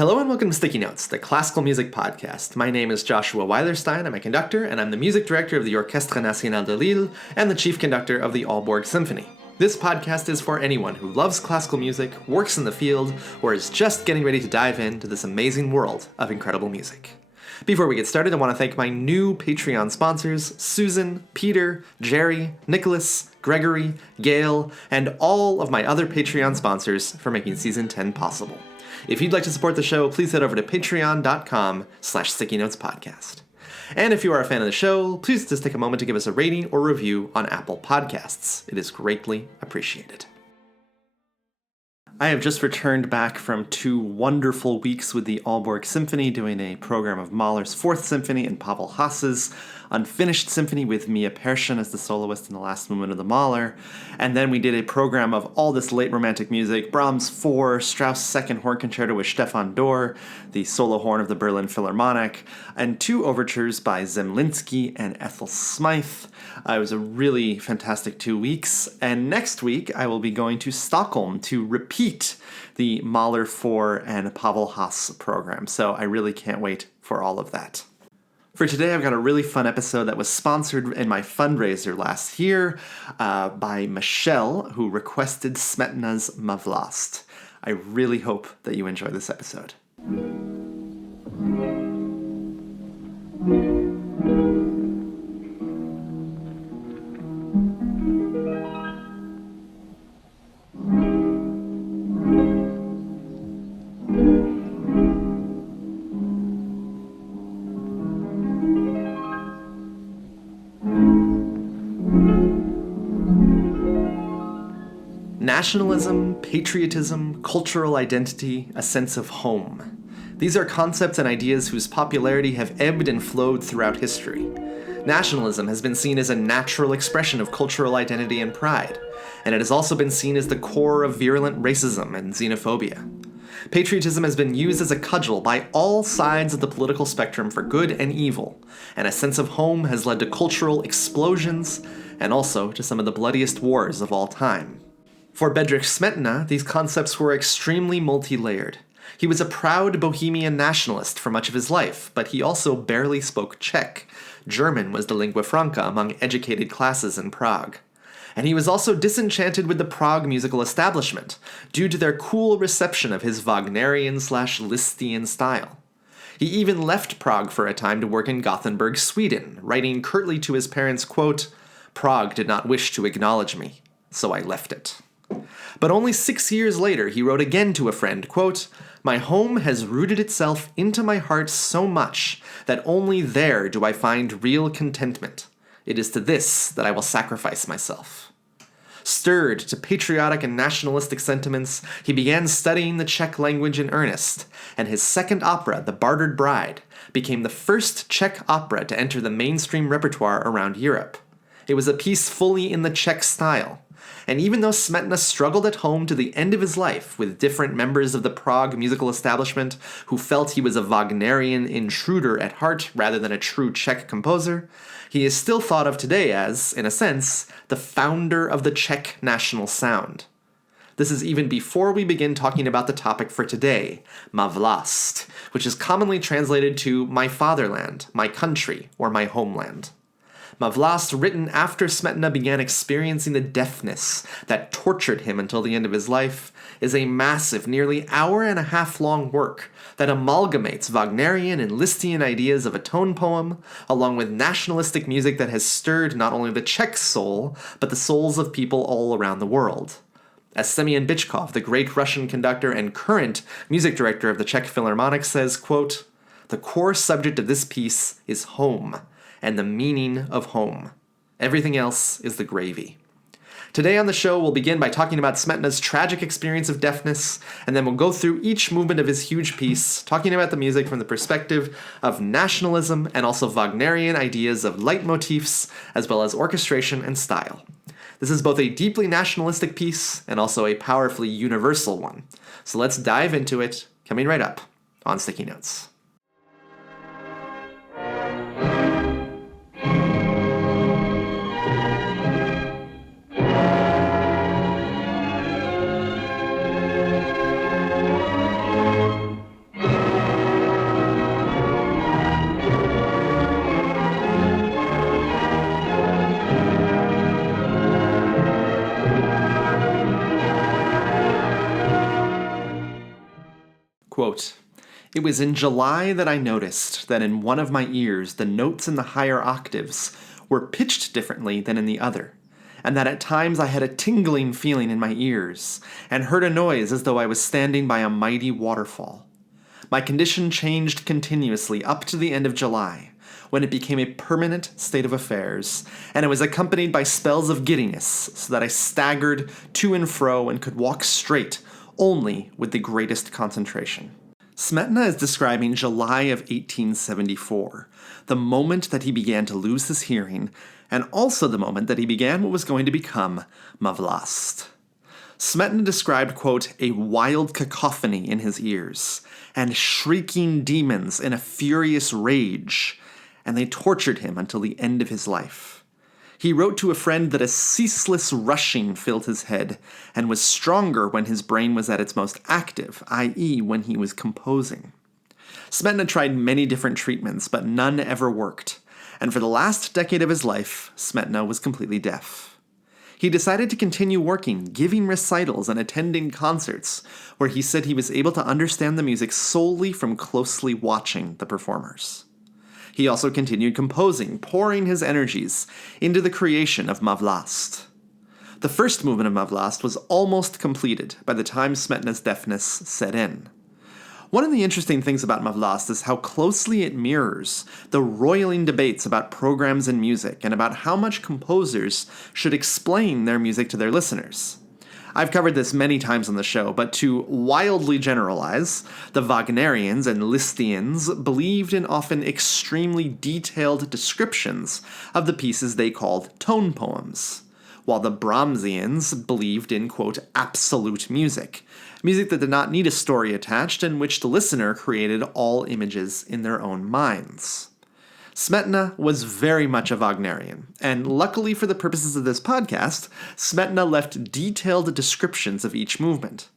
Hello and welcome to Sticky Notes, the classical music podcast. My name is Joshua Weilerstein, I'm a conductor, and I'm the music director of the Orchestre National de Lille and the chief conductor of the Aalborg Symphony. This podcast is for anyone who loves classical music, works in the field, or is just getting ready to dive into this amazing world of incredible music. Before we get started, I want to thank my new Patreon sponsors, Susan, Peter, Jerry, Nicholas, Gregory, Gail, and all of my other Patreon sponsors for making Season 10 possible. If you'd like to support the show, please head over to patreon.com/stickynotespodcast. And if you are a fan of the show, please just take a moment to give us a rating or review on Apple Podcasts. It is greatly appreciated. I have just returned back from 2 wonderful weeks with the Aalborg Symphony, doing a program of Mahler's 4th Symphony and Pavel Haas's Unfinished Symphony with Mia Persson as the soloist in the last movement of the Mahler. And then we did a program of all this late Romantic music, Brahms 4, Strauss' Second Horn Concerto with Stefan Dorr, the solo horn of the Berlin Philharmonic, and 2 overtures by Zemlinsky and Ethel Smythe. It was a really fantastic 2 weeks, and next week I will be going to Stockholm to repeat the Mahler 4 and Pavel Haas program, so I really can't wait for all of that. For today, I've got a really fun episode that was sponsored in my fundraiser last year by Michelle, who requested Smetana's My Vlast. I really hope that you enjoy this episode. Nationalism, patriotism, cultural identity, a sense of home. These are concepts and ideas whose popularity have ebbed and flowed throughout history. Nationalism has been seen as a natural expression of cultural identity and pride, and it has also been seen as the core of virulent racism and xenophobia. Patriotism has been used as a cudgel by all sides of the political spectrum for good and evil, and a sense of home has led to cultural explosions and also to some of the bloodiest wars of all time. For Bedrich Smetana, these concepts were extremely multi-layered. He was a proud Bohemian nationalist for much of his life, but he also barely spoke Czech. German was the lingua franca among educated classes in Prague. And he was also disenchanted with the Prague musical establishment, due to their cool reception of his Wagnerian/Listzian style. He even left Prague for a time to work in Gothenburg, Sweden, writing curtly to his parents, quote, "Prague did not wish to acknowledge me, so I left it." But only 6 years later, he wrote again to a friend, quote, "My home has rooted itself into my heart so much that only there do I find real contentment. It is to this that I will sacrifice myself." Stirred to patriotic and nationalistic sentiments, he began studying the Czech language in earnest, and his second opera, The Bartered Bride, became the first Czech opera to enter the mainstream repertoire around Europe. It was a piece fully in the Czech style. And even though Smetana struggled at home to the end of his life with different members of the Prague musical establishment who felt he was a Wagnerian intruder at heart rather than a true Czech composer, he is still thought of today as, in a sense, the founder of the Czech national sound. This is even before we begin talking about the topic for today, My Vlast, which is commonly translated to My Fatherland, My Country, or My Homeland. My Vlast, written after Smetana began experiencing the deafness that tortured him until the end of his life, is a massive, nearly hour-and-a-half-long work that amalgamates Wagnerian and Listzian ideas of a tone poem, along with nationalistic music that has stirred not only the Czech soul, but the souls of people all around the world. As Semyon Bychkov, the great Russian conductor and current music director of the Czech Philharmonic, says, quote, "The core subject of this piece is home, and the meaning of home. Everything else is the gravy." Today on the show, we'll begin by talking about Smetana's tragic experience of deafness, and then we'll go through each movement of his huge piece, talking about the music from the perspective of nationalism and also Wagnerian ideas of leitmotifs, as well as orchestration and style. This is both a deeply nationalistic piece and also a powerfully universal one. So let's dive into it, coming right up on Sticky Notes. quote, "It was in July that I noticed that in one of my ears the notes in the higher octaves were pitched differently than in the other, and that at times I had a tingling feeling in my ears, and heard a noise as though I was standing by a mighty waterfall. My condition changed continuously up to the end of July, when it became a permanent state of affairs, and it was accompanied by spells of giddiness, so that I staggered to and fro and could walk straight only with the greatest concentration." Smetana is describing July of 1874, the moment that he began to lose his hearing, and also the moment that he began what was going to become My Vlast. Smetana described, quote, "a wild cacophony in his ears, and shrieking demons in a furious rage, and they tortured him until the end of his life. He wrote to a friend that a ceaseless rushing filled his head, and was stronger when his brain was at its most active, i.e. when he was composing." Smetana tried many different treatments, but none ever worked, and for the last decade of his life, Smetana was completely deaf. He decided to continue working, giving recitals and attending concerts, where he said he was able to understand the music solely from closely watching the performers. He also continued composing, pouring his energies into the creation of My Vlast. The first movement of My Vlast was almost completed by the time Smetana's deafness set in. One of the interesting things about My Vlast is how closely it mirrors the roiling debates about programs in music and about how much composers should explain their music to their listeners. I've covered this many times on the show, but to wildly generalize, the Wagnerians and Listzians believed in often extremely detailed descriptions of the pieces they called tone poems, while the Brahmsians believed in, quote, absolute music that did not need a story attached, in which the listener created all images in their own minds. Smetana was very much a Wagnerian, and luckily for the purposes of this podcast, Smetana left detailed descriptions of each movement.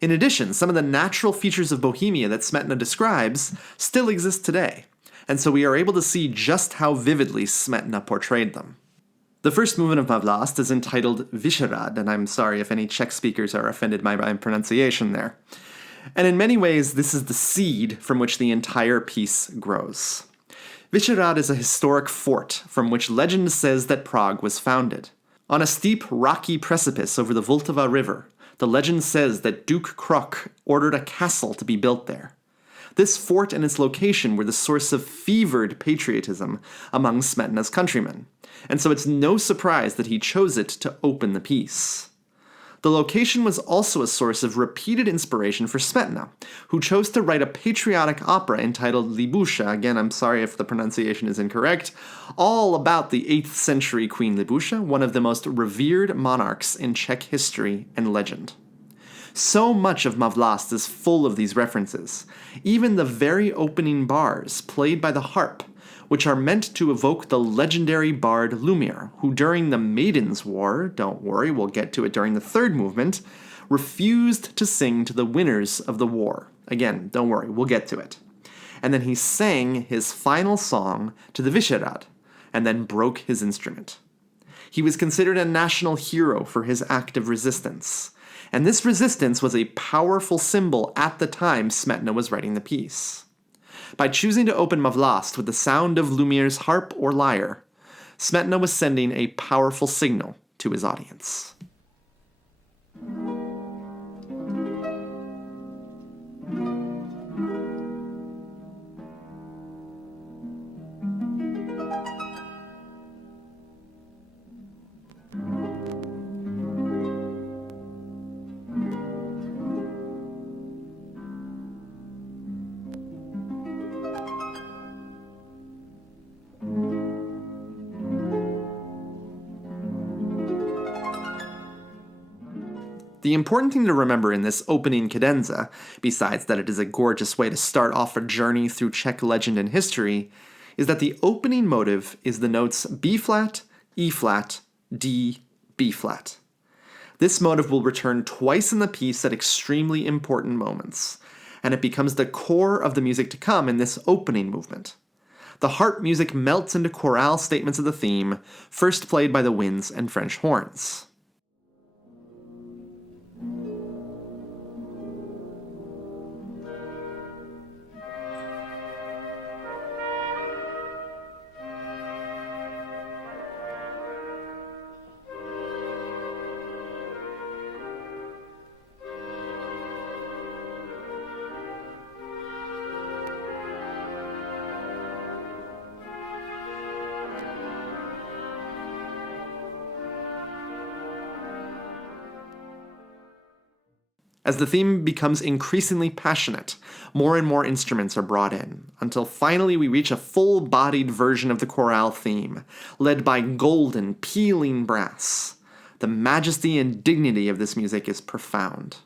In addition, some of the natural features of Bohemia that Smetana describes still exist today, and so we are able to see just how vividly Smetana portrayed them. The first movement of My Vlast is entitled Vyšehrad, and I'm sorry if any Czech speakers are offended by my pronunciation there. And in many ways, this is the seed from which the entire piece grows. Vyšehrad is a historic fort from which legend says that Prague was founded. On a steep, rocky precipice over the Vltava River, the legend says that Duke Krok ordered a castle to be built there. This fort and its location were the source of fevered patriotism among Smetana's countrymen, and so it's no surprise that he chose it to open the piece. The location was also a source of repeated inspiration for Smetana, who chose to write a patriotic opera entitled Libusha, again I'm sorry if the pronunciation is incorrect, all about the 8th century Queen Libusha, one of the most revered monarchs in Czech history and legend. So much of My Vlast is full of these references, even the very opening bars played by the harp, which are meant to evoke the legendary bard Lumir, who during the Maidens' War, don't worry, we'll get to it during the third movement, refused to sing to the winners of the war. Again, don't worry, we'll get to it. And then he sang his final song to the Vyšehrad, and then broke his instrument. He was considered a national hero for his act of resistance, and this resistance was a powerful symbol at the time Smetana was writing the piece. By choosing to open My Vlast with the sound of Lumir's harp or lyre, Smetana was sending a powerful signal to his audience. The important thing to remember in this opening cadenza, besides that it is a gorgeous way to start off a journey through Czech legend and history, is that the opening motive is the notes B-flat, E-flat, D, B-flat. This motive will return twice in the piece at extremely important moments, and it becomes the core of the music to come in this opening movement. The harp music melts into chorale statements of the theme, first played by the winds and French horns. As the theme becomes increasingly passionate, more and more instruments are brought in, until finally we reach a full-bodied version of the chorale theme, led by golden, pealing brass. The majesty and dignity of this music is profound.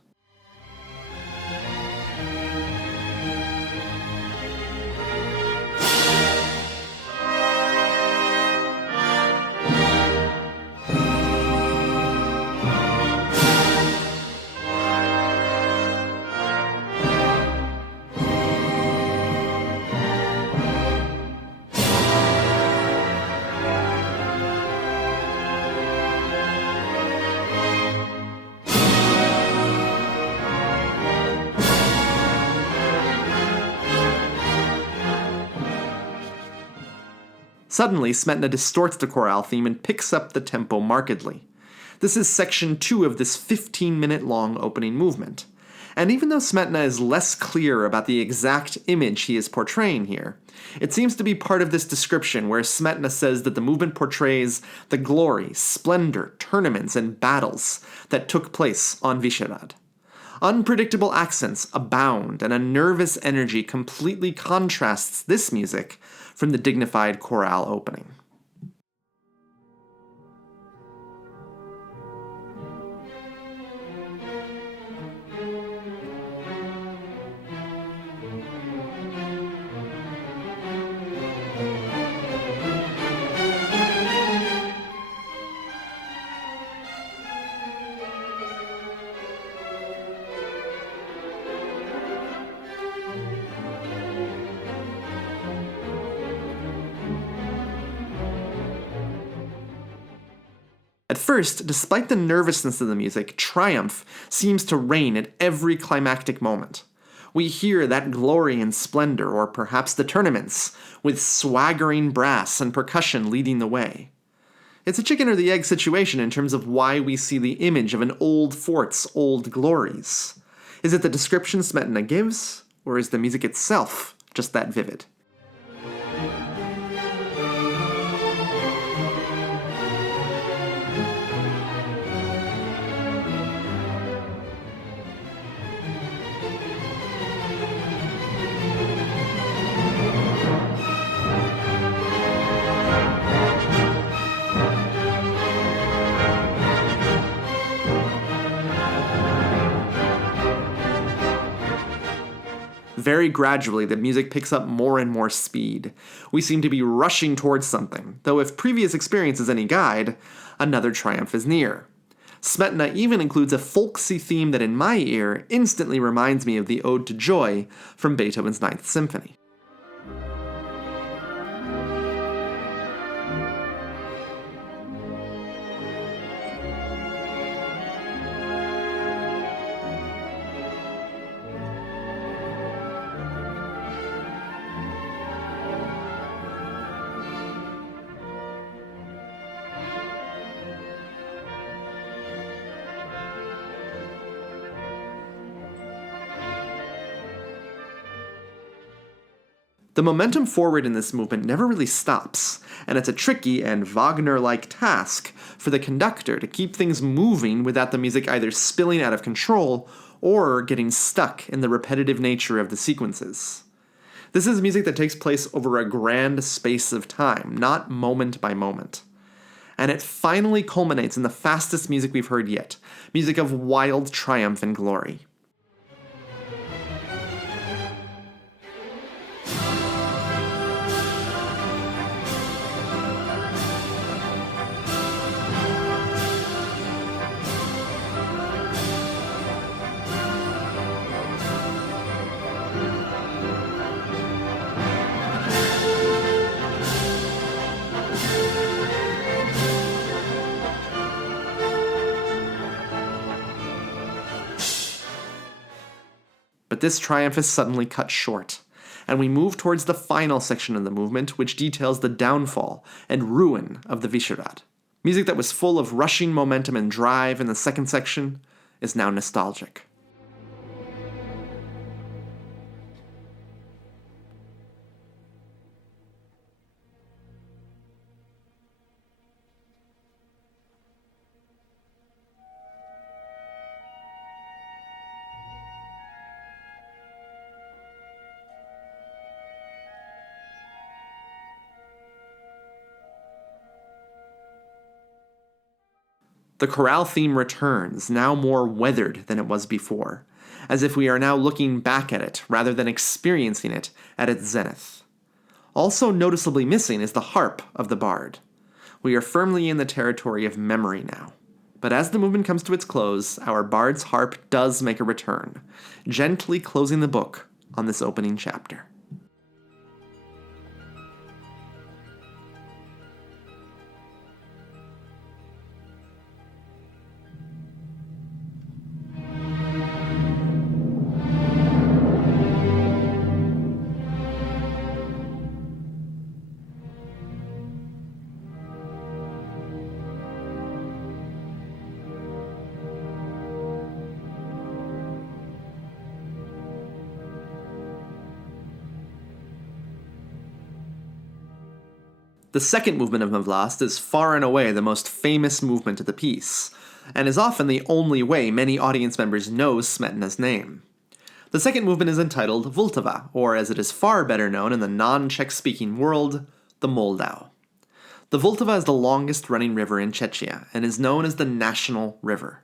Suddenly, Smetana distorts the chorale theme and picks up the tempo markedly. This is section 2 of this 15-minute-long opening movement. And even though Smetana is less clear about the exact image he is portraying here, it seems to be part of this description where Smetana says that the movement portrays the glory, splendor, tournaments, and battles that took place on Vyšehrad. Unpredictable accents abound, and a nervous energy completely contrasts this music from the dignified chorale opening. At first, despite the nervousness of the music, triumph seems to reign at every climactic moment. We hear that glory and splendor, or perhaps the tournaments, with swaggering brass and percussion leading the way. It's a chicken or the egg situation in terms of why we see the image of an old fort's old glories. Is it the description Smetana gives, or is the music itself just that vivid? Very gradually, the music picks up more and more speed. We seem to be rushing towards something, though if previous experience is any guide, another triumph is near. Smetana even includes a folksy theme that in my ear instantly reminds me of the Ode to Joy from Beethoven's Ninth Symphony. The momentum forward in this movement never really stops, and it's a tricky and Wagner-like task for the conductor to keep things moving without the music either spilling out of control or getting stuck in the repetitive nature of the sequences. This is music that takes place over a grand space of time, not moment by moment. And it finally culminates in the fastest music we've heard yet, music of wild triumph and glory. But this triumph is suddenly cut short, and we move towards the final section of the movement, which details the downfall and ruin of the Vyšehrad. Music that was full of rushing momentum and drive in the second section is now nostalgic. The chorale theme returns, now more weathered than it was before, as if we are now looking back at it rather than experiencing it at its zenith. Also noticeably missing is the harp of the bard. We are firmly in the territory of memory now. But as the movement comes to its close, our bard's harp does make a return, gently closing the book on this opening chapter. The second movement of Vlast is far and away the most famous movement of the piece, and is often the only way many audience members know Smetana's name. The second movement is entitled Vltava, or as it is far better known in the non-Czech-speaking world, the Moldau. The Vltava is the longest running river in Czechia, and is known as the National River.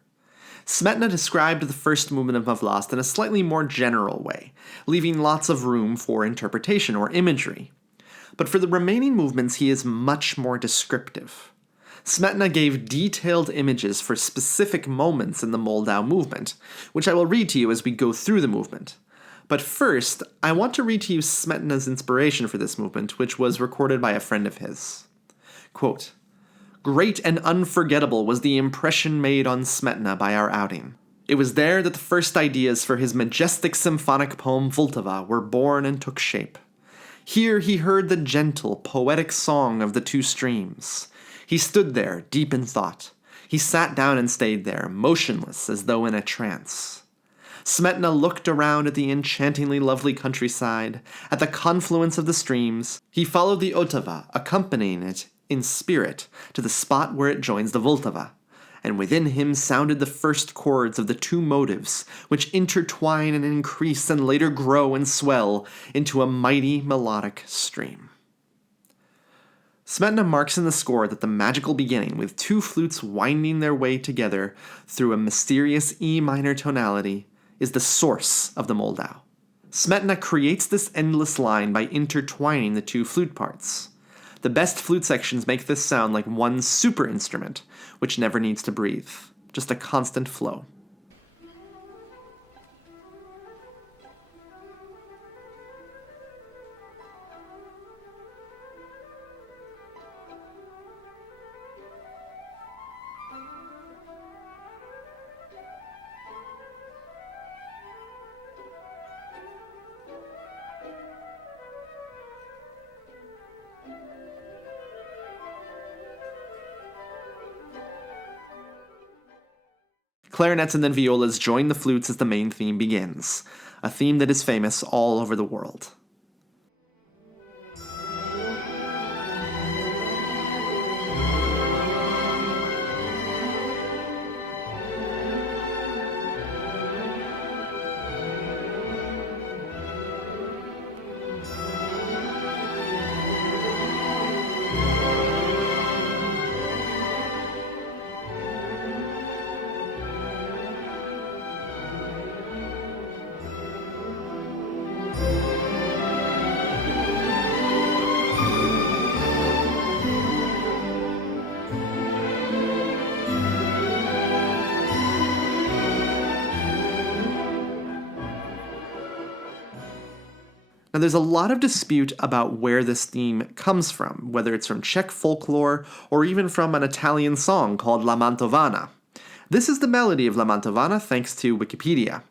Smetana described the first movement of Vlast in a slightly more general way, leaving lots of room for interpretation or imagery. But for the remaining movements, he is much more descriptive. Smetana gave detailed images for specific moments in the Moldau movement, which I will read to you as we go through the movement. But first, I want to read to you Smetana's inspiration for this movement, which was recorded by a friend of his. Quote, "Great and unforgettable was the impression made on Smetana by our outing. It was there that the first ideas for his majestic symphonic poem Vltava were born and took shape. Here he heard the gentle, poetic song of the two streams. He stood there, deep in thought. He sat down and stayed there, motionless as though in a trance. Smetana looked around at the enchantingly lovely countryside, at the confluence of the streams. He followed the Otava, accompanying it in spirit to the spot where it joins the Vltava, and within him sounded the first chords of the two motives, which intertwine and increase and later grow and swell into a mighty melodic stream." Smetana marks in the score that the magical beginning, with two flutes winding their way together through a mysterious E minor tonality, is the source of the Moldau. Smetana creates this endless line by intertwining the two flute parts. The best flute sections make this sound like one super instrument, which never needs to breathe, just a constant flow. Clarinets and then violas join the flutes as the main theme begins, a theme that is famous all over the world. Now, there's a lot of dispute about where this theme comes from, whether it's from Czech folklore or even from an Italian song called La Mantovana. This is the melody of La Mantovana thanks to Wikipedia.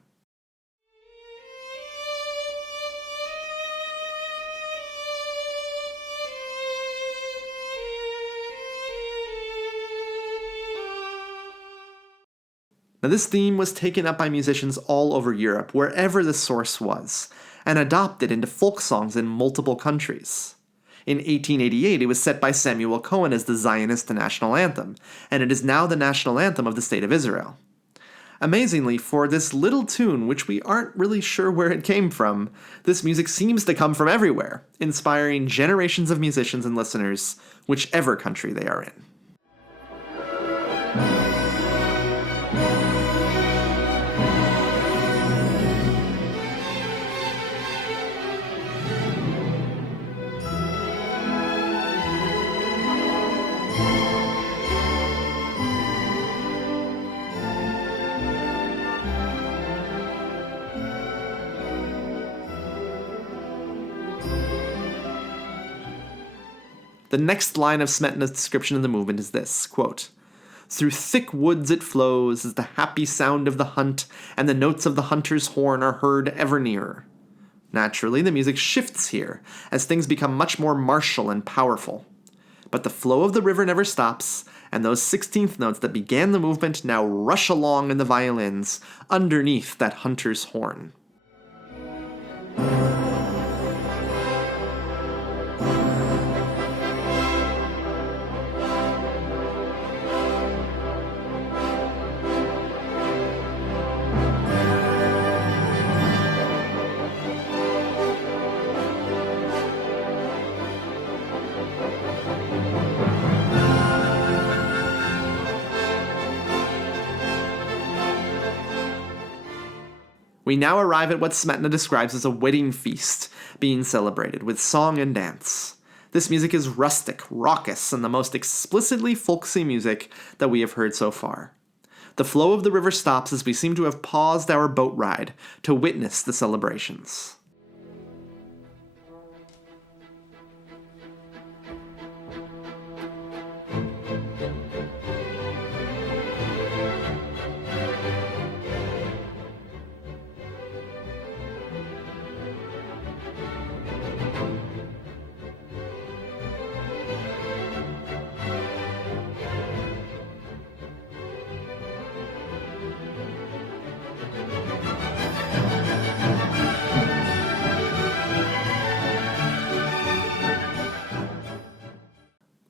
Now, this theme was taken up by musicians all over Europe, wherever the source was, and adopted into folk songs in multiple countries. In 1888, it was set by Samuel Cohen as the Zionist national anthem, and it is now the national anthem of the State of Israel. Amazingly, for this little tune, which we aren't really sure where it came from, this music seems to come from everywhere, inspiring generations of musicians and listeners, whichever country they are in. The next line of Smetana's description of the movement is this, quote, "Through thick woods it flows as the happy sound of the hunt, and the notes of the hunter's horn are heard ever nearer." Naturally, the music shifts here, as things become much more martial and powerful. But the flow of the river never stops, and those 16th notes that began the movement now rush along in the violins underneath that hunter's horn. We now arrive at what Smetana describes as a wedding feast being celebrated with song and dance. This music is rustic, raucous, and the most explicitly folksy music that we have heard so far. The flow of the river stops as we seem to have paused our boat ride to witness the celebrations.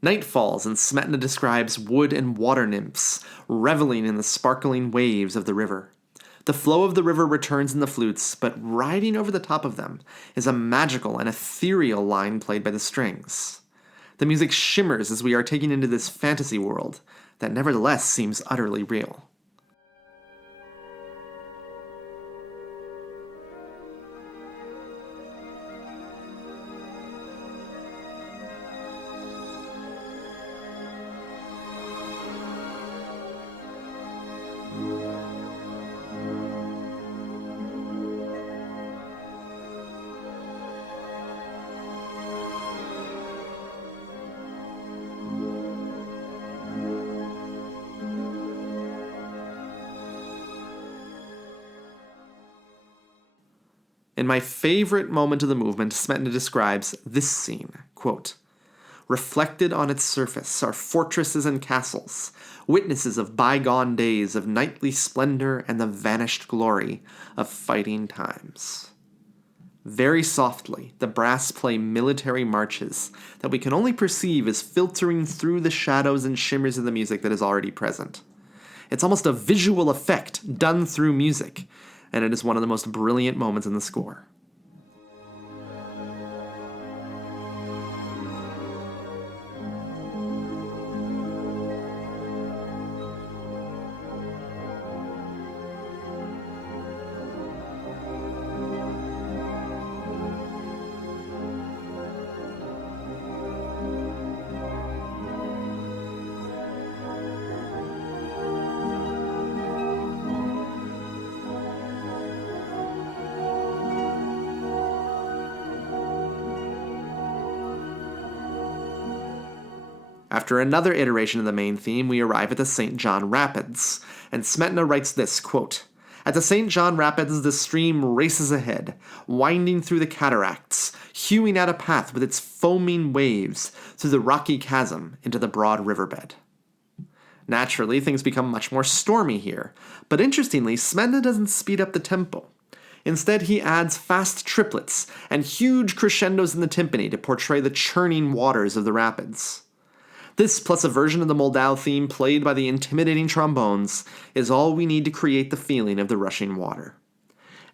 Night falls, and Smetana describes wood and water nymphs reveling in the sparkling waves of the river. The flow of the river returns in the flutes, but riding over the top of them is a magical and ethereal line played by the strings. The music shimmers as we are taken into this fantasy world that nevertheless seems utterly real. In my favorite moment of the movement, Smetana describes this scene, quote, "Reflected on its surface are fortresses and castles, witnesses of bygone days of knightly splendor and the vanished glory of fighting times." Very softly, the brass play military marches that we can only perceive as filtering through the shadows and shimmers of the music that is already present. It's almost a visual effect done through music, and it is one of the most brilliant moments in the score. After another iteration of the main theme, we arrive at the St. John Rapids, and Smetana writes this, quote, "At the St. John Rapids, the stream races ahead, winding through the cataracts, hewing out a path with its foaming waves through the rocky chasm into the broad riverbed." Naturally, things become much more stormy here, but interestingly, Smetana doesn't speed up the tempo. Instead, he adds fast triplets and huge crescendos in the timpani to portray the churning waters of the rapids. This, plus a version of the Moldau theme played by the intimidating trombones, is all we need to create the feeling of the rushing water.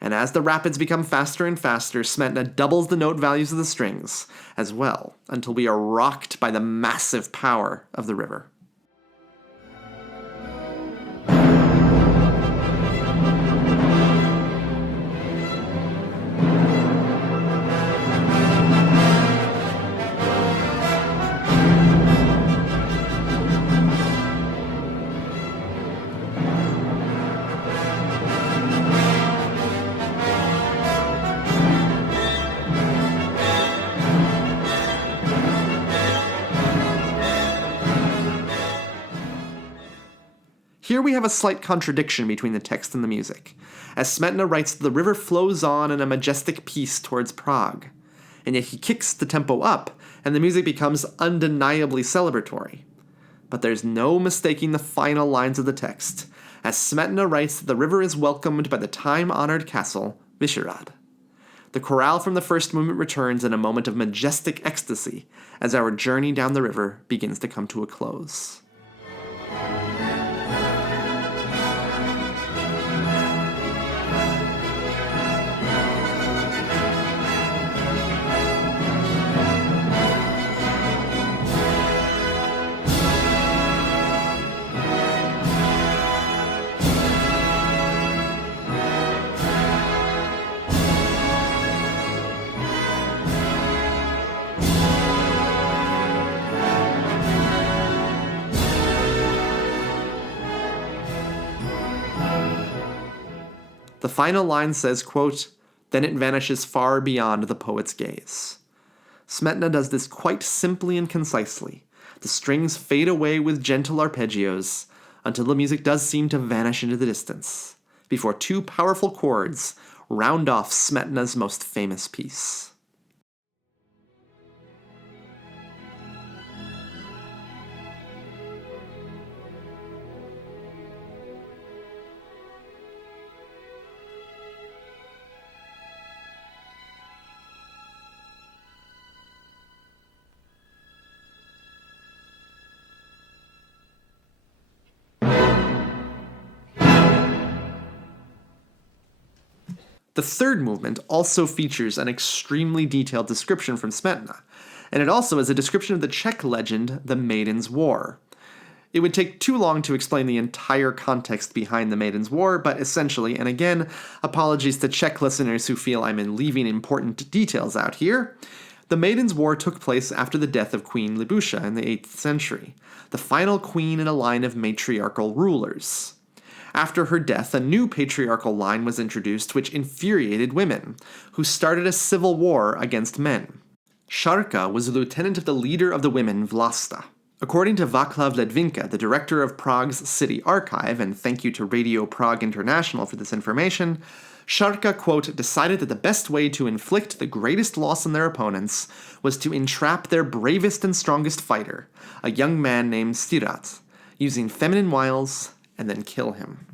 And as the rapids become faster and faster, Smetana doubles the note values of the strings as well, until we are rocked by the massive power of the river. here we have a slight contradiction between the text and the music, as Smetana writes that the river flows on in a majestic peace towards Prague, and yet he kicks the tempo up, and the music becomes undeniably celebratory. But there's no mistaking the final lines of the text, as Smetana writes that the river is welcomed by the time-honored castle, Vyšehrad. The chorale from the first movement returns in a moment of majestic ecstasy as our journey down the river begins to come to a close. The final line says, quote, "Then it vanishes far beyond the poet's gaze." Smetana does this quite simply and concisely. The strings fade away with gentle arpeggios until the music does seem to vanish into the distance, before two powerful chords round off Smetana's most famous piece. The third movement also features an extremely detailed description from Smetana, and it also is a description of the Czech legend, the Maiden's War. It would take too long to explain the entire context behind the Maiden's War, but essentially, and again, apologies to Czech listeners who feel I'm leaving important details out here, the Maiden's War took place after the death of Queen Libusha in the 8th century, the final queen in a line of matriarchal rulers. After her death, a new patriarchal line was introduced which infuriated women, who started a civil war against men. Šárka was the lieutenant of the leader of the women, Vlasta. According to Václav Ledvinka, the director of Prague's city archive, and thank you to Radio Prague International for this information, Šárka, quote, decided that the best way to inflict the greatest loss on their opponents was to entrap their bravest and strongest fighter, a young man named Styrat, using feminine wiles, and then kill him.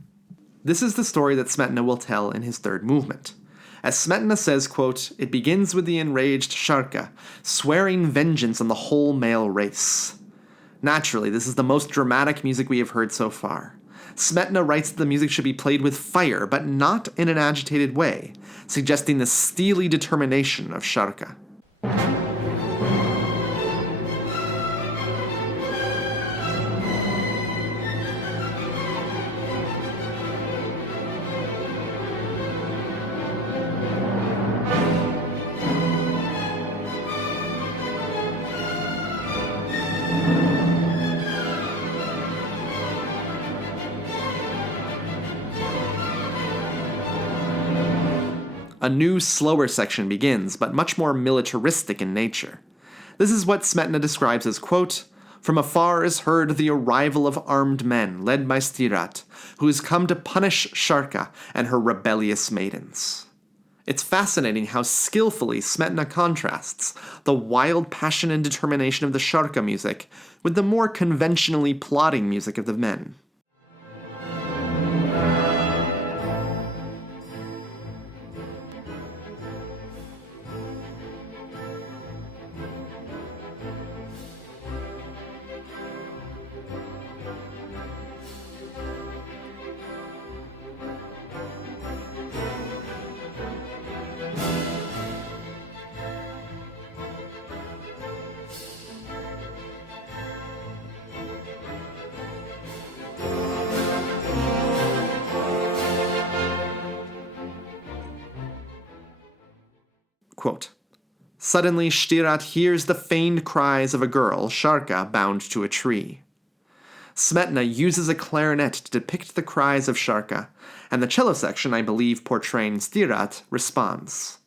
This is the story that Smetana will tell in his third movement. As Smetana says, quote, "It begins with the enraged Šárka, swearing vengeance on the whole male race." Naturally, this is the most dramatic music we have heard so far. Smetana writes that the music should be played with fire, but not in an agitated way, suggesting the steely determination of Šárka. A new, slower section begins, but much more militaristic in nature. This is what Smetana describes as, quote, "From afar is heard the arrival of armed men, led by Styrat, who has come to punish Šárka and her rebellious maidens." It's fascinating how skillfully Smetana contrasts the wild passion and determination of the Šárka music with the more conventionally plodding music of the men. Quote, "Suddenly Styrat hears the feigned cries of a girl, Šárka, bound to a tree. Smetana uses a clarinet to depict the cries of Šárka, and the cello section, I believe portraying Styrat, responds.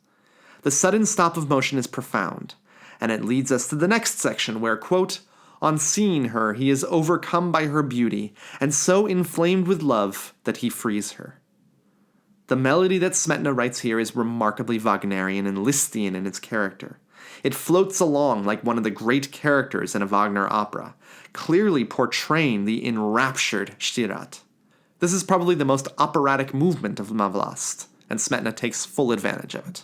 The sudden stop of motion is profound, and it leads us to the next section where, quote, On seeing her, he is overcome by her beauty, and so inflamed with love that he frees her. The melody that Smetana writes here is remarkably Wagnerian and Lisztian in its character. It floats along like one of the great characters in a Wagner opera, clearly portraying the enraptured Stirat. This is probably the most operatic movement of My Vlast, and Smetana takes full advantage of it.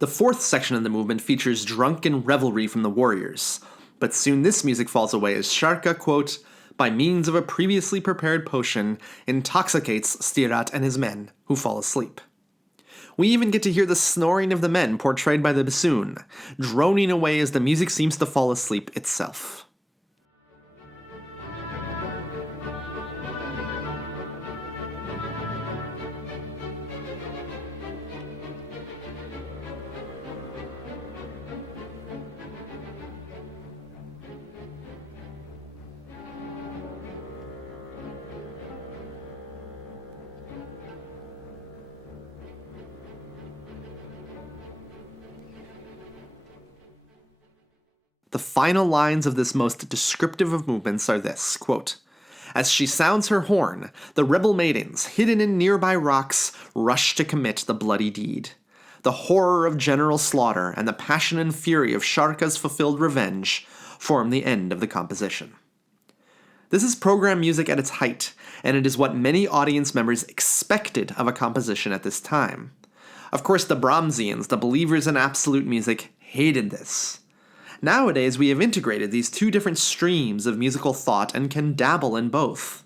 The fourth section of the movement features drunken revelry from the warriors, but soon this music falls away as Sharka, quote, by means of a previously prepared potion, intoxicates Stirat and his men, who fall asleep. We even get to hear the snoring of the men portrayed by the bassoon, droning away as the music seems to fall asleep itself. The final lines of this most descriptive of movements are this, quote, as she sounds her horn, the rebel maidens, hidden in nearby rocks, rush to commit the bloody deed. The horror of general slaughter and the passion and fury of Sharka's fulfilled revenge form the end of the composition. This is program music at its height, and it is what many audience members expected of a composition at this time. Of course, the Brahmsians, the believers in absolute music, hated this. Nowadays, we have integrated these two different streams of musical thought and can dabble in both.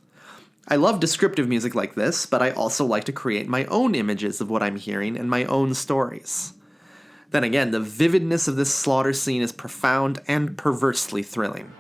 I love descriptive music like this, but I also like to create my own images of what I'm hearing and my own stories. Then again, the vividness of this slaughter scene is profound and perversely thrilling.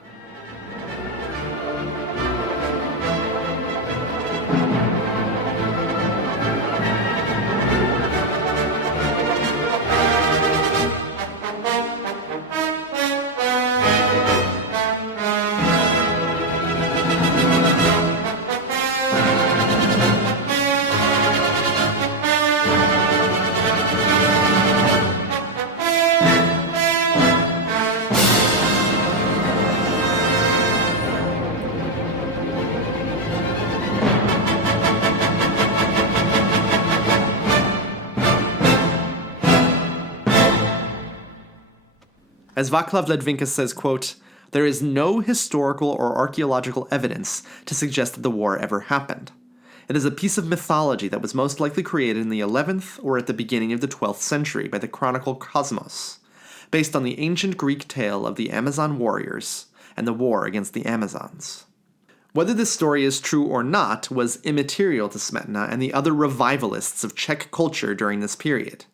As Václav Ledvinka says, quote, there is no historical or archaeological evidence to suggest that the war ever happened. It is a piece of mythology that was most likely created in the 11th or at the beginning of the 12th century by the chronicle Cosmos, based on the ancient Greek tale of the Amazon warriors and the war against the Amazons. Whether this story is true or not was immaterial to Smetana and the other revivalists of Czech culture during this period.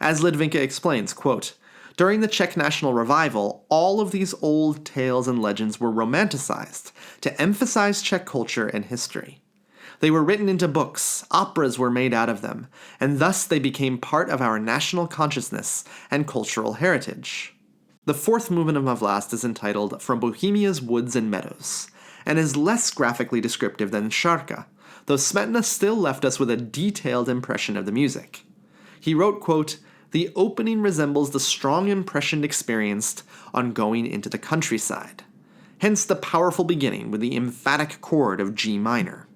As Ledvinka explains, quote, during the Czech national revival, all of these old tales and legends were romanticized to emphasize Czech culture and history. They were written into books, operas were made out of them, and thus they became part of our national consciousness and cultural heritage. The fourth movement of My Vlast is entitled From Bohemia's Woods and Meadows, and is less graphically descriptive than Sharka, though Smetana still left us with a detailed impression of the music. He wrote, quote, the opening resembles the strong impression experienced on going into the countryside, hence the powerful beginning with the emphatic chord of G minor.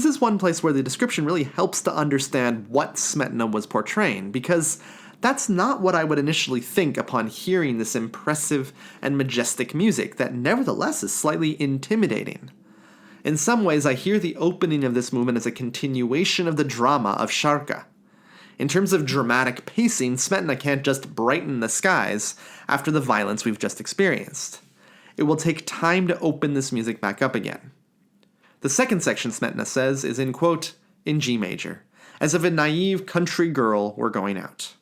This is one place where the description really helps to understand what Smetana was portraying, because that's not what I would initially think upon hearing this impressive and majestic music that nevertheless is slightly intimidating. In some ways, I hear the opening of this movement as a continuation of the drama of Sharka. In terms of dramatic pacing, Smetana can't just brighten the skies after the violence we've just experienced. It will take time to open this music back up again. The second section, Smetana says, is in, quote, in G major, as if a naive country girl were going out.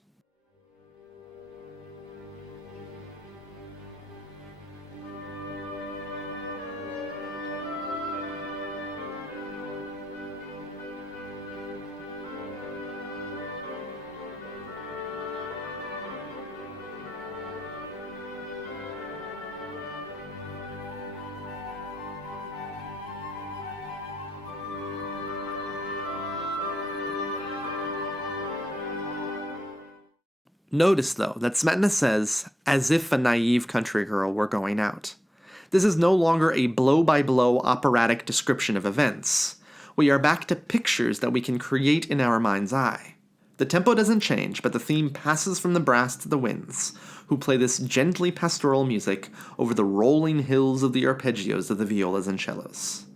Notice, though, that Smetana says, as if a naive country girl were going out. This is no longer a blow-by-blow operatic description of events. We are back to pictures that we can create in our mind's eye. The tempo doesn't change, but the theme passes from the brass to the winds, who play this gently pastoral music over the rolling hills of the arpeggios of the violas and cellos.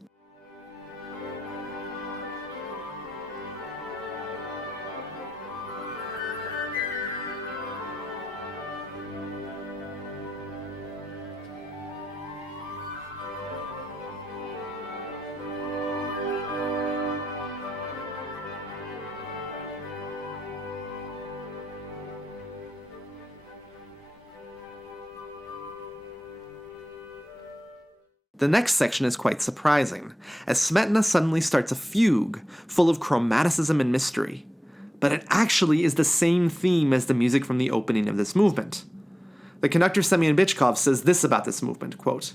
The next section is quite surprising, as Smetana suddenly starts a fugue full of chromaticism and mystery. But it actually is the same theme as the music from the opening of this movement. The conductor Semyon Bychkov says this about this movement, quote,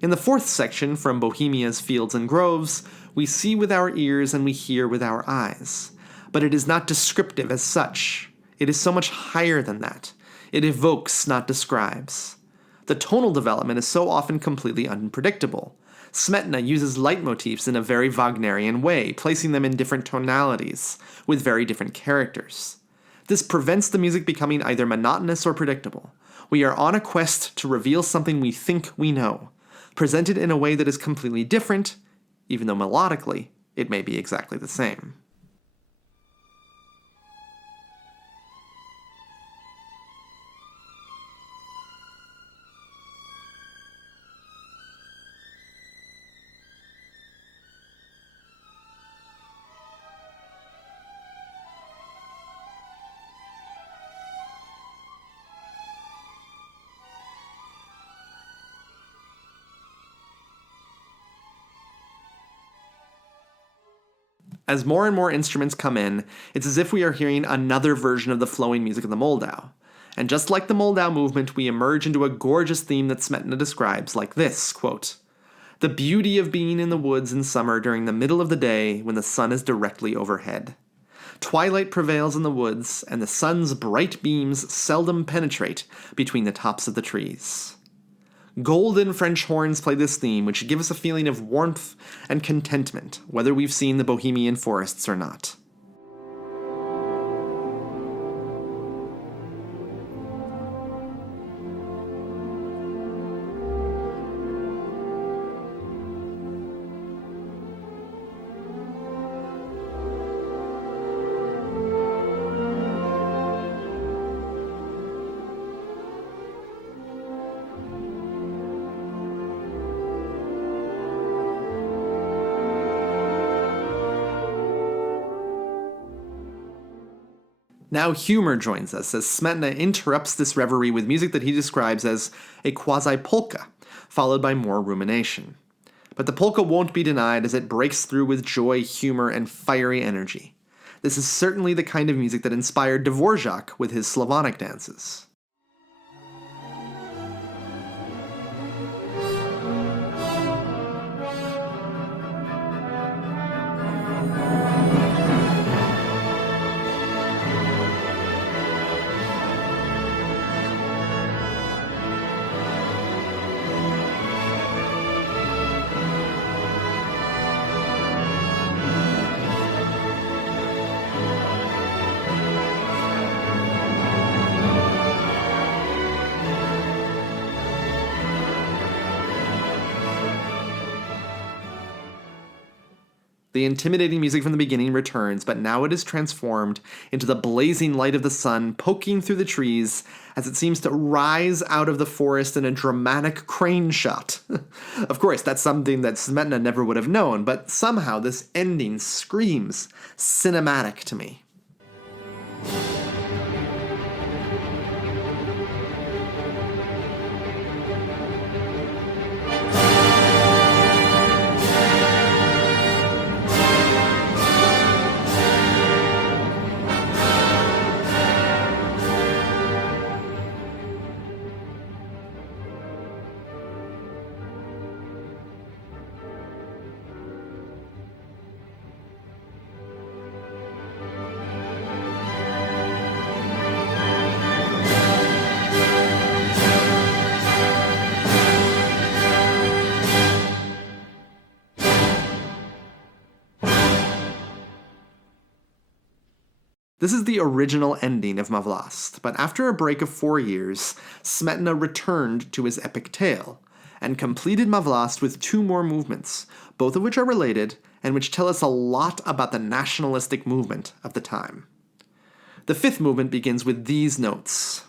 in the fourth section, from Bohemia's Fields and Groves, we see with our ears and we hear with our eyes. But it is not descriptive as such. It is so much higher than that. It evokes, not describes. The tonal development is so often completely unpredictable. Smetana uses leitmotifs in a very Wagnerian way, placing them in different tonalities, with very different characters. This prevents the music becoming either monotonous or predictable. We are on a quest to reveal something we think we know, presented in a way that is completely different, even though melodically it may be exactly the same. As more and more instruments come in, it's as if we are hearing another version of the flowing music of the Moldau. And just like the Moldau movement, we emerge into a gorgeous theme that Smetana describes like this, quote, the beauty of being in the woods in summer during the middle of the day when the sun is directly overhead. Twilight prevails in the woods, and the sun's bright beams seldom penetrate between the tops of the trees. Golden French horns play this theme, which give us a feeling of warmth and contentment, whether we've seen the Bohemian forests or not. Now humor joins us as Smetana interrupts this reverie with music that he describes as a quasi-polka, followed by more rumination. But the polka won't be denied as it breaks through with joy, humor, and fiery energy. This is certainly the kind of music that inspired Dvorak with his Slavonic dances. The intimidating music from the beginning returns, but now it is transformed into the blazing light of the sun poking through the trees as it seems to rise out of the forest in a dramatic crane shot. Of course, that's something that Smetana never would have known, but somehow this ending screams cinematic to me. This is the original ending of My Vlast, but after a break of 4 years, Smetana returned to his epic tale, and completed My Vlast with 2 more movements, both of which are related, and which tell us a lot about the nationalistic movement of the time. The 5th movement begins with these notes.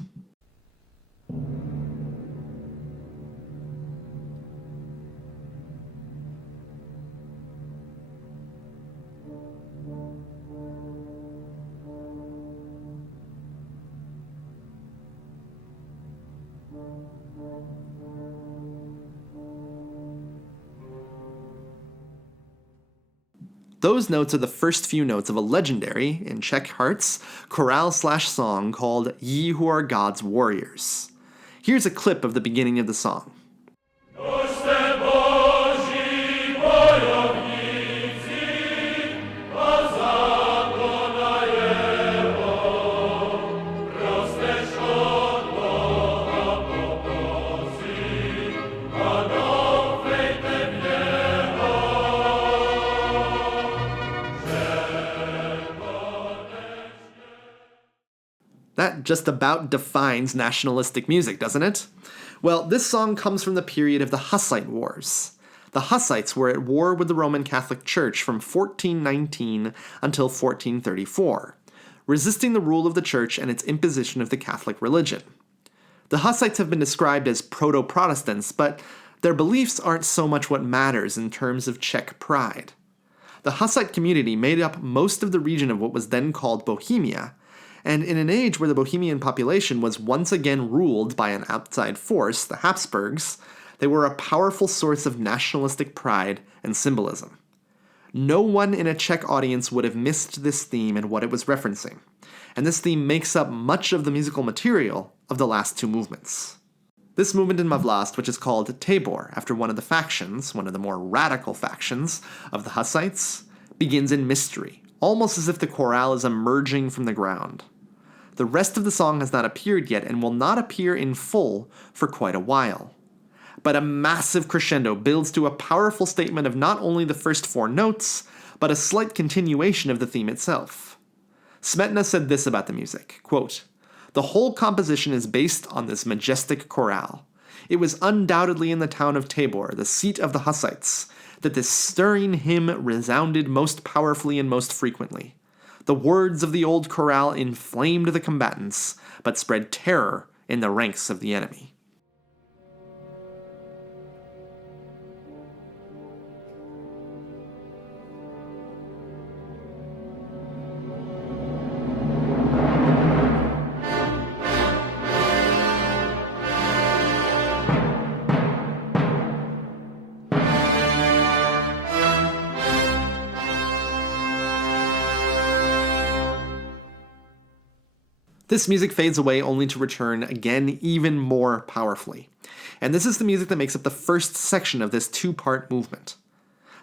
Those notes are the first few notes of a legendary, in Czech hearts, chorale/song called Ye Who Are God's Warriors. Here's a clip of the beginning of the song. That just about defines nationalistic music, doesn't it? Well, this song comes from the period of the Hussite Wars. The Hussites were at war with the Roman Catholic Church from 1419 until 1434, resisting the rule of the Church and its imposition of the Catholic religion. The Hussites have been described as proto-Protestants, but their beliefs aren't so much what matters in terms of Czech pride. The Hussite community made up most of the region of what was then called Bohemia, and in an age where the Bohemian population was once again ruled by an outside force, the Habsburgs, they were a powerful source of nationalistic pride and symbolism. No one in a Czech audience would have missed this theme and what it was referencing, and this theme makes up much of the musical material of the last 2 movements. This movement in My Vlast, which is called Tabor, after one of the factions, one of the more radical factions of the Hussites, begins in mystery, almost as if the chorale is emerging from the ground. The rest of the song has not appeared yet and will not appear in full for quite a while. But a massive crescendo builds to a powerful statement of not only the first 4 notes, but a slight continuation of the theme itself. Smetana said this about the music, quote, "The whole composition is based on this majestic chorale. It was undoubtedly in the town of Tabor, the seat of the Hussites, that this stirring hymn resounded most powerfully and most frequently. The words of the old chorale inflamed the combatants, but spread terror in the ranks of the enemy." This music fades away only to return again even more powerfully. And this is the music that makes up the first section of this 2-part movement.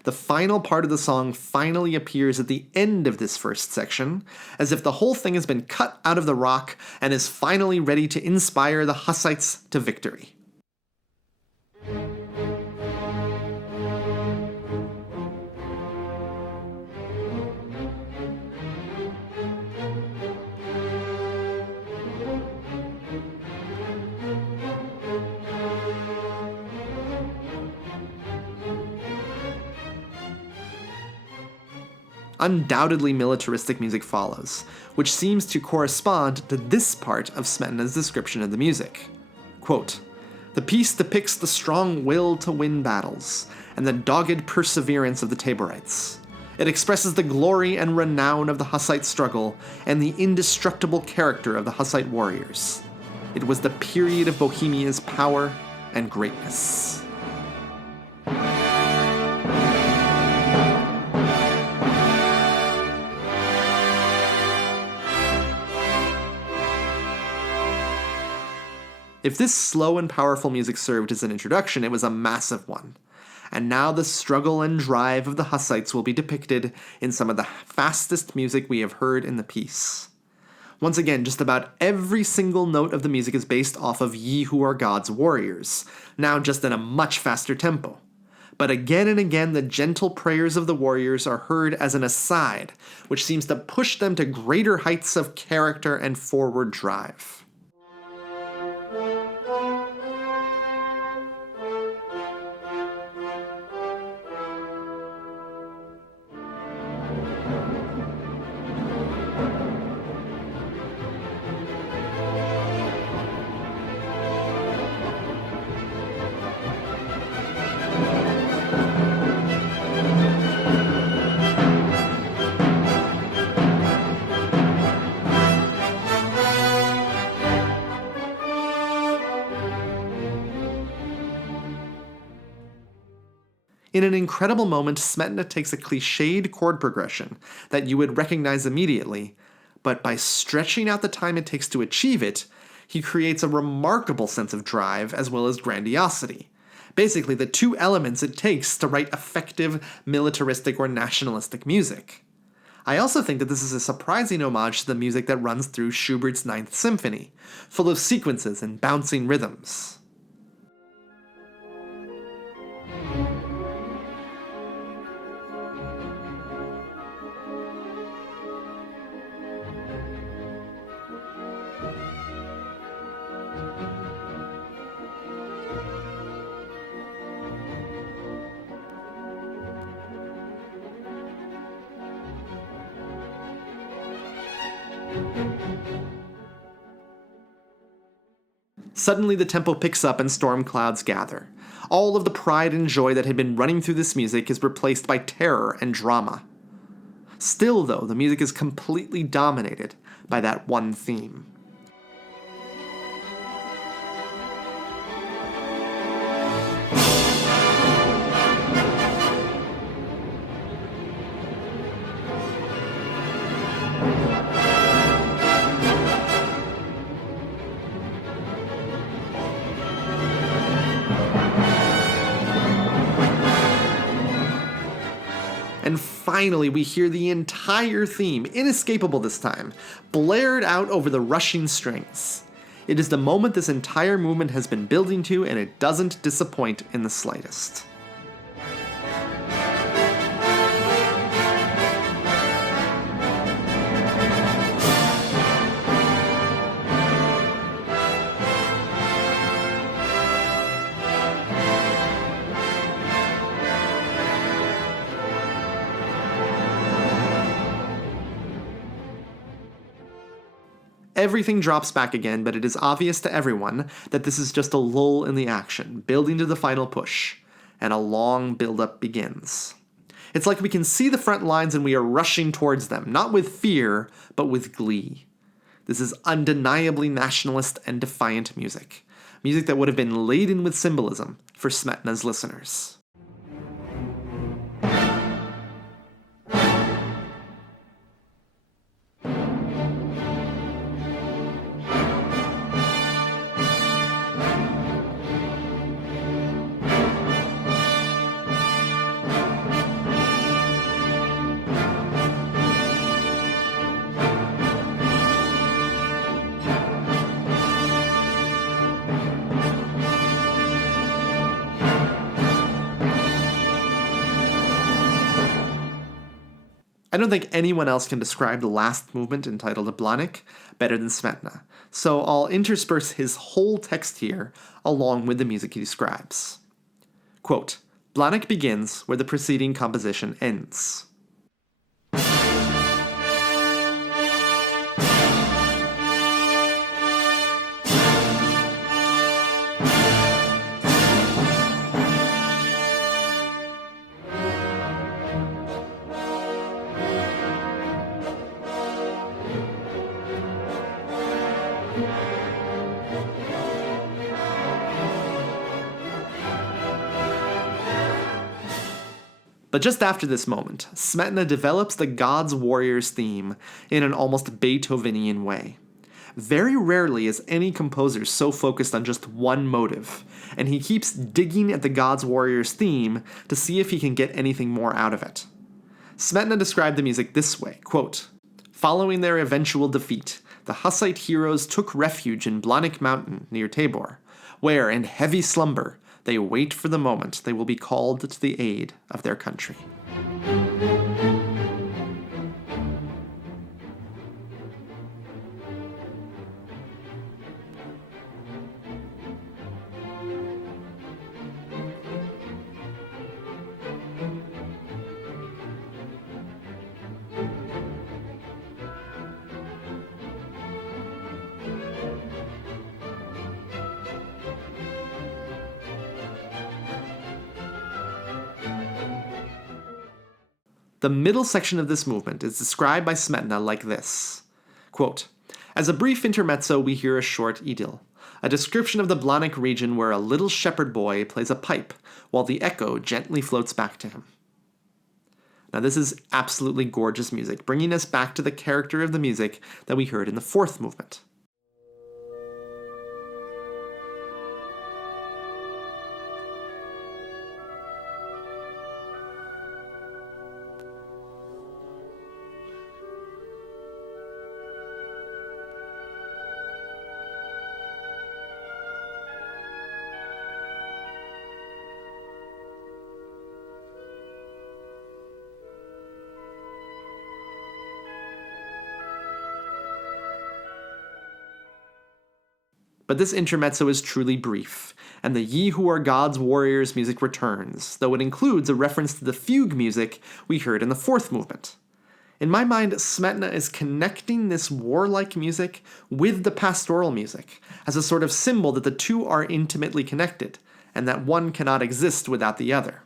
The final part of the song finally appears at the end of this first section, as if the whole thing has been cut out of the rock and is finally ready to inspire the Hussites to victory. undoubtedly militaristic music follows, which seems to correspond to this part of Smetana's description of the music. Quote, "The piece depicts the strong will to win battles, and the dogged perseverance of the Taborites. It expresses the glory and renown of the Hussite struggle, and the indestructible character of the Hussite warriors. It was the period of Bohemia's power and greatness." If this slow and powerful music served as an introduction, it was a massive one. And now the struggle and drive of the Hussites will be depicted in some of the fastest music we have heard in the piece. Once again, just about every single note of the music is based off of Ye Who Are God's Warriors, now just in a much faster tempo. But again and again, the gentle prayers of the warriors are heard as an aside, which seems to push them to greater heights of character and forward drive. In an incredible moment, Smetana takes a cliched chord progression that you would recognize immediately, but by stretching out the time it takes to achieve it, he creates a remarkable sense of drive as well as grandiosity. Basically, the two elements it takes to write effective militaristic or nationalistic music. I also think that this is a surprising homage to the music that runs through Schubert's Ninth Symphony, full of sequences and bouncing rhythms. Suddenly the tempo picks up and storm clouds gather. All of the pride and joy that had been running through this music is replaced by terror and drama. Still, though, the music is completely dominated by that one theme. And finally, we hear the entire theme, inescapable this time, blared out over the rushing strings. It is the moment this entire movement has been building to, and it doesn't disappoint in the slightest. Everything drops back again, but it is obvious to everyone that this is just a lull in the action, building to the final push, and a long build-up begins. It's like we can see the front lines and we are rushing towards them, not with fear, but with glee. This is undeniably nationalist and defiant music. Music that would have been laden with symbolism for Smetana's listeners. I don't think anyone else can describe the last movement entitled Blahnik better than Smetana, so I'll intersperse his whole text here along with the music he describes. Quote, "Blahnik begins where the preceding composition ends." But just after this moment, Smetana develops the God's Warriors theme in an almost Beethovenian way. Very rarely is any composer so focused on just one motive, and he keeps digging at the God's Warriors theme to see if he can get anything more out of it. Smetana described the music this way, quote, "Following their eventual defeat, the Hussite heroes took refuge in Blanik Mountain near Tabor, where, in heavy slumber, they wait for the moment they will be called to the aid of their country." The middle section of this movement is described by Smetana like this. Quote, "As a brief intermezzo, we hear a short idyll, a description of the Blanik region where a little shepherd boy plays a pipe while the echo gently floats back to him." Now this is absolutely gorgeous music, bringing us back to the character of the music that we heard in the fourth movement. But this intermezzo is truly brief, and the Ye Who Are God's Warriors music returns, though it includes a reference to the fugue music we heard in the fourth movement. In my mind, Smetana is connecting this warlike music with the pastoral music, as a sort of symbol that the two are intimately connected, and that one cannot exist without the other.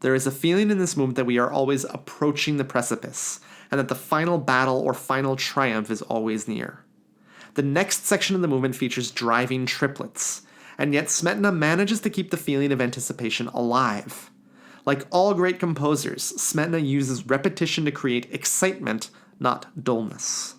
There is a feeling in this movement that we are always approaching the precipice, and that the final battle or final triumph is always near. The next section of the movement features driving triplets, and yet Smetana manages to keep the feeling of anticipation alive. Like all great composers, Smetana uses repetition to create excitement, not dullness.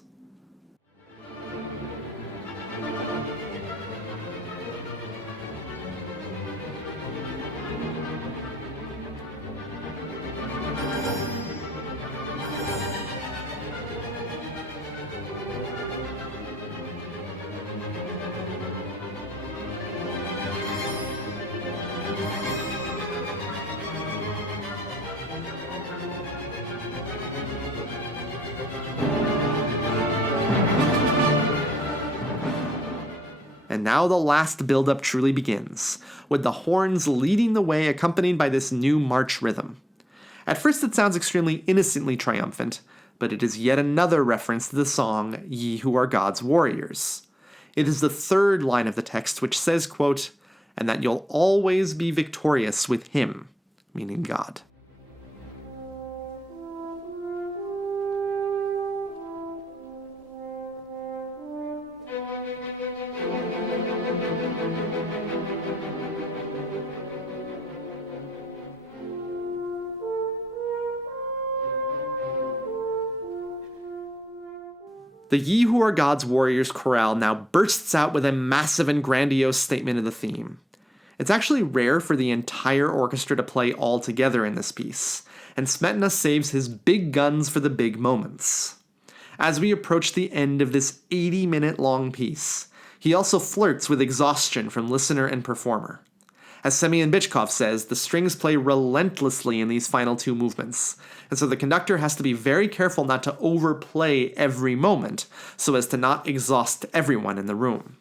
And now the last build-up truly begins, with the horns leading the way accompanied by this new march rhythm. At first it sounds extremely innocently triumphant, but it is yet another reference to the song, Ye Who Are God's Warriors. It is the third line of the text which says, quote, "And that you'll always be victorious with him," meaning God. The Ye Who Are God's Warriors chorale now bursts out with a massive and grandiose statement of the theme. It's actually rare for the entire orchestra to play all together in this piece, and Smetana saves his big guns for the big moments. As we approach the end of this 80-minute long piece, he also flirts with exhaustion from listener and performer. As Semyon Bychkov says, the strings play relentlessly in these final two movements, and so the conductor has to be very careful not to overplay every moment, so as to not exhaust everyone in the room.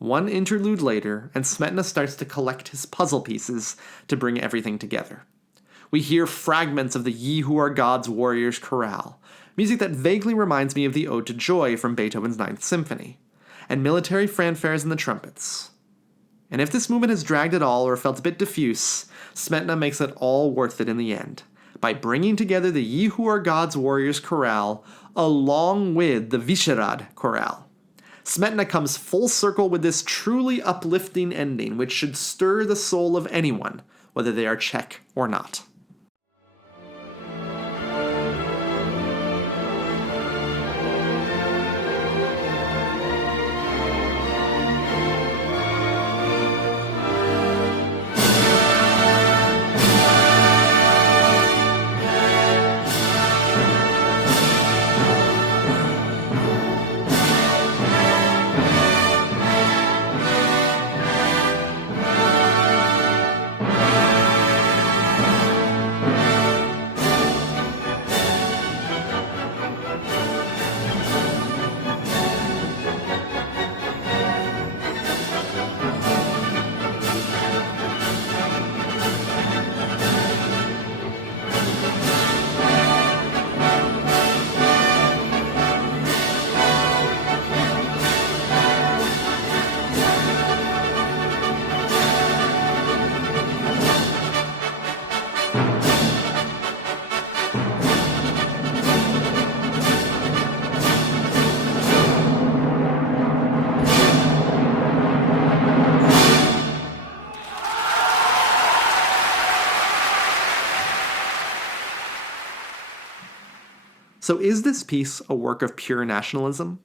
One interlude later, and Smetana starts to collect his puzzle pieces to bring everything together. We hear fragments of the Ye Who Are God's Warriors chorale, music that vaguely reminds me of the Ode to Joy from Beethoven's Ninth Symphony, and military fanfares and the trumpets. And if this movement has dragged at all or felt a bit diffuse, Smetana makes it all worth it in the end, by bringing together the Ye Who Are God's Warriors chorale along with the Vyšehrad chorale. Smetana comes full circle with this truly uplifting ending, which should stir the soul of anyone, whether they are Czech or not. So is this piece a work of pure nationalism?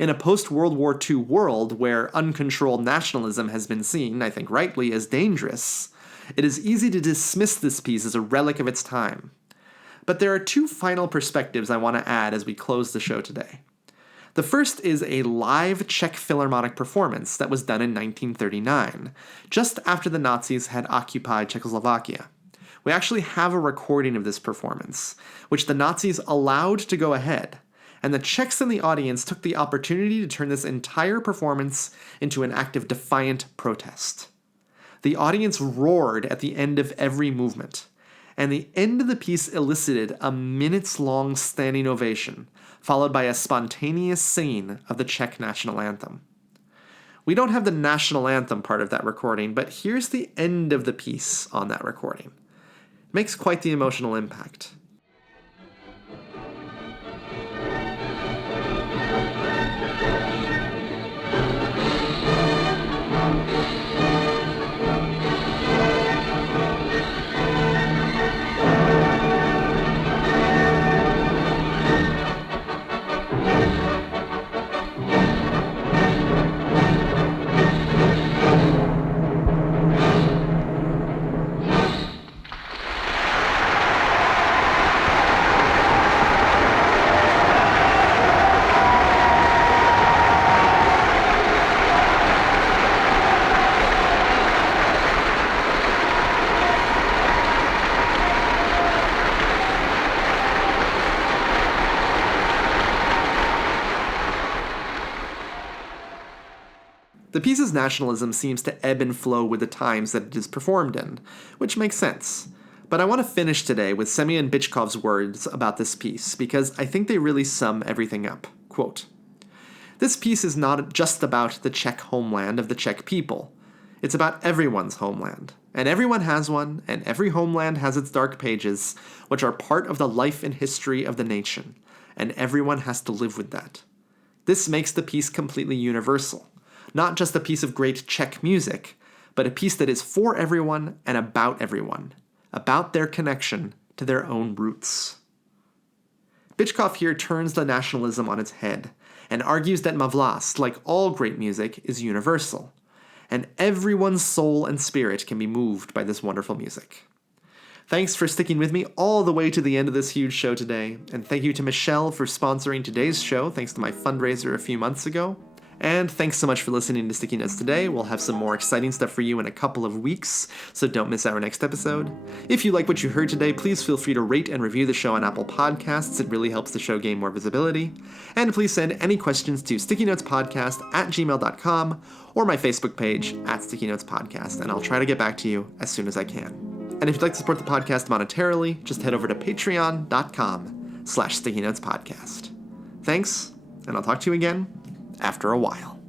In a post-World War II world where uncontrolled nationalism has been seen, I think rightly, as dangerous, it is easy to dismiss this piece as a relic of its time. But there are two final perspectives I want to add as we close the show today. The first is a live Czech Philharmonic performance that was done in 1939, just after the Nazis had occupied Czechoslovakia. We actually have a recording of this performance, which the Nazis allowed to go ahead, and the Czechs in the audience took the opportunity to turn this entire performance into an act of defiant protest. The audience roared at the end of every movement, and the end of the piece elicited a minutes-long standing ovation, followed by a spontaneous singing of the Czech national anthem. We don't have the national anthem part of that recording, but here's the end of the piece on that recording. It makes quite the emotional impact. The piece's nationalism seems to ebb and flow with the times that it is performed in, which makes sense. But I want to finish today with Semyon Bychkov's words about this piece, because I think they really sum everything up. Quote, "This piece is not just about the Czech homeland of the Czech people. It's about everyone's homeland. And everyone has one, and every homeland has its dark pages, which are part of the life and history of the nation. And everyone has to live with that. This makes the piece completely universal, not just a piece of great Czech music, but a piece that is for everyone and about their connection to their own roots. Bychkov here turns the nationalism on its head and argues that My Vlast, like all great music, is universal, and everyone's soul and spirit can be moved by this wonderful music. Thanks for sticking with me all the way to the end of this huge show today, and thank you to Michelle for sponsoring today's show thanks to my fundraiser a few months ago. And thanks so much for listening to Sticky Notes today. We'll have some more exciting stuff for you in a couple of weeks, so don't miss our next episode. If you like what you heard today, please feel free to rate and review the show on Apple Podcasts. It really helps the show gain more visibility. And please send any questions to stickynotespodcast@gmail.com or my Facebook page @stickynotespodcast, and I'll try to get back to you as soon as I can. And if you'd like to support the podcast monetarily, just head over to patreon.com/stickynotespodcast. Thanks, and I'll talk to you again after a while.